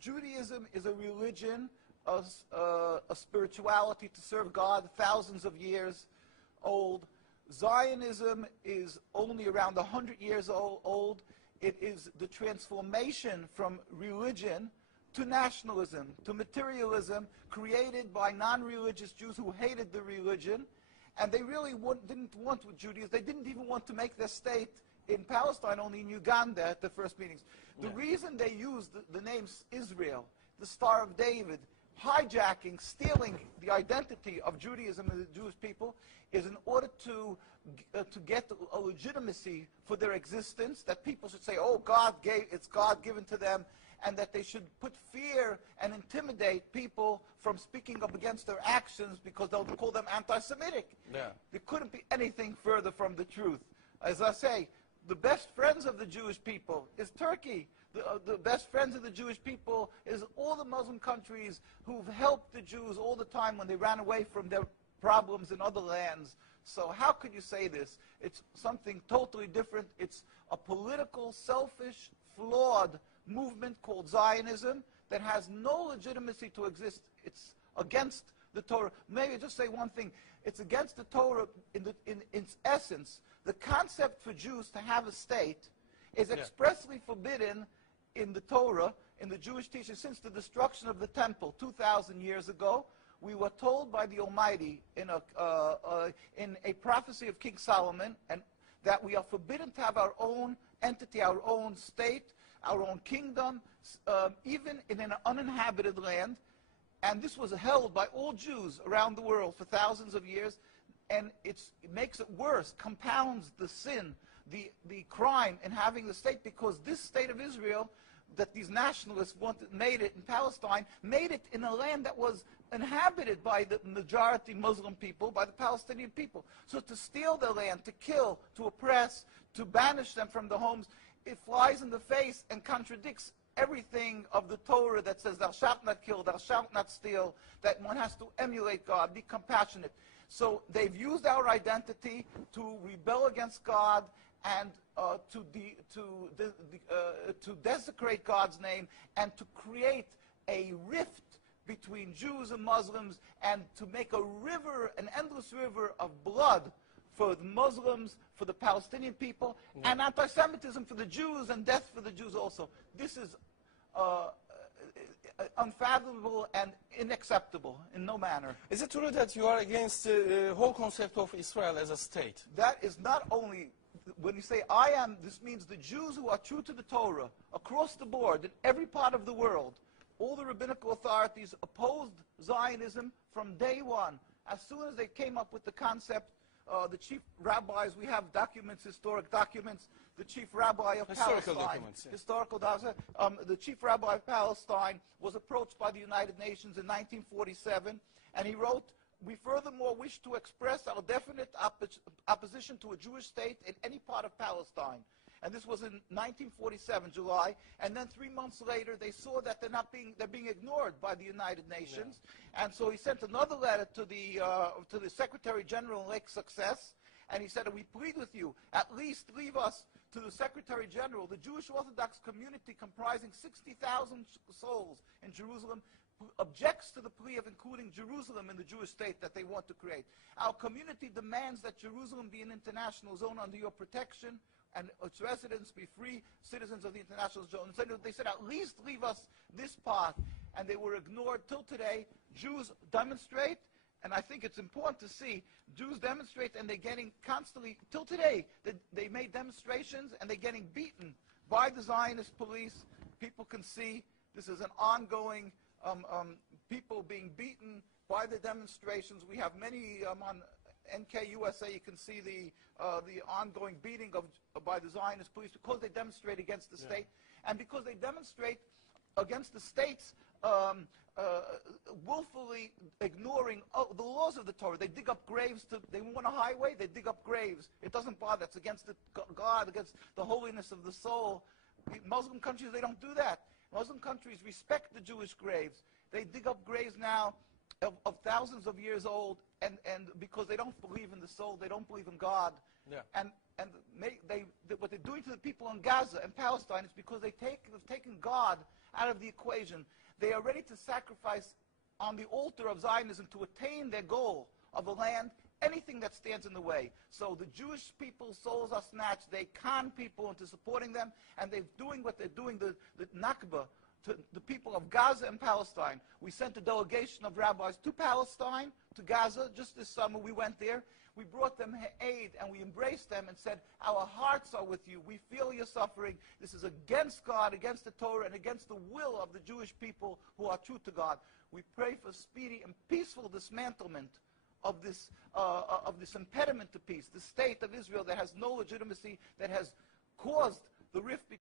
Judaism is a religion, a spirituality to serve God, thousands of years old. Zionism is only around 100 years old. It is the transformation from religion to nationalism, to materialism, created by non-religious Jews who hated the religion. And they really didn't want Judaism. They didn't even want to make their state in Palestine, only in Uganda at the first meetings. The reason they used the name Israel, the Star of David, hijacking, stealing the identity of Judaism and the Jewish people, is in order to get a legitimacy for their existence, that people should say, oh, it's God given to them, and that they should put fear and intimidate people from speaking up against their actions because they'll call them anti-Semitic. Yeah. There couldn't be anything further from the truth. As I say, the best friends of the Jewish people is Turkey. The best friends of the Jewish people is all the Muslim countries who've helped the Jews all the time when they ran away from their problems in other lands. So how could you say this? It's something totally different. It's a political, selfish, flawed movement called Zionism that has no legitimacy to exist. It's against the Torah. Maybe just say one thing. It's against the Torah in its essence. The concept for Jews to have a state is expressly forbidden in the Torah, in the Jewish teaching, since the destruction of the temple 2,000 years ago. We were told by the Almighty in a prophecy of King Solomon, and that we are forbidden to have our own entity, our own state, our own kingdom, even in an uninhabited land. And this was held by all Jews around the world for thousands of years. And it makes it worse, compounds the sin, the crime in having the state, because this state of Israel that these nationalists made it in Palestine, made it in a land that was inhabited by the majority Muslim people, by the Palestinian people. So to steal their land, to kill, to oppress, to banish them from the homes, it flies in the face and contradicts everything of the Torah that says thou shalt not kill, thou shalt not steal, that one has to emulate God, be compassionate. So they've used our identity to rebel against God and to desecrate God's name and to create a rift between Jews and Muslims, and to make a river, an endless river of blood for the Muslims, for the Palestinian people, and anti-Semitism for the Jews, and death for the Jews also. This is unfathomable and unacceptable in no manner. Is it true that you are against the whole concept of Israel as a state? That is not only, when you say I am, this means the Jews who are true to the Torah, across the board, in every part of the world. All the rabbinical authorities opposed Zionism from day one. As soon as they came up with the concept, the chief rabbis, we have documents, historic documents, the chief rabbi of Historical Palestine, documents, yeah. historical documents, the chief rabbi of Palestine was approached by the United Nations in 1947, and he wrote, "We furthermore wish to express our definite opposition to a Jewish state in any part of Palestine." And this was in 1947, July. And then 3 months later, they saw that they're being ignored by the United Nations. Yeah. And so he sent another letter to the Secretary General in Lake Success, and he said, "We plead with you, at least leave us to the Secretary General. The Jewish Orthodox community, comprising 60,000 souls in Jerusalem, objects to the plea of including Jerusalem in the Jewish state that they want to create. Our community demands that Jerusalem be an international zone under your protection, and its residents be free citizens of the international zone." So they said, at least leave us this part. And they were ignored till today. Jews demonstrate, and I think it's important to see, Jews demonstrate, and they're getting constantly, till today, they made demonstrations, and they're getting beaten by the Zionist police. People can see this is an ongoing, people being beaten by the demonstrations. We have many on NKUSA, you can see the ongoing beating by the Zionist police because they demonstrate against the state, and because they demonstrate against the states willfully ignoring the laws of the Torah. They dig up graves. They want a highway, they dig up graves. It doesn't bother. It's against God, against the holiness of the soul. Muslim countries, they don't do that. Muslim countries respect the Jewish graves. They dig up graves now of thousands of years old, and because they don't believe in the soul, they don't believe in God. Yeah. And what they're doing to the people in Gaza and Palestine is because they've taken God out of the equation. They are ready to sacrifice on the altar of Zionism to attain their goal of a land, anything that stands in the way. So the Jewish people's souls are snatched. They con people into supporting them, and they're doing what they're doing, the Nakba, to the people of Gaza and Palestine. We sent a delegation of rabbis to Palestine, to Gaza, just this summer. We went there. We brought them aid, and we embraced them and said, our hearts are with you. We feel your suffering. This is against God, against the Torah, and against the will of the Jewish people who are true to God. We pray for speedy and peaceful dismantlement of this impediment to peace, the state of Israel that has no legitimacy, that has caused the rift between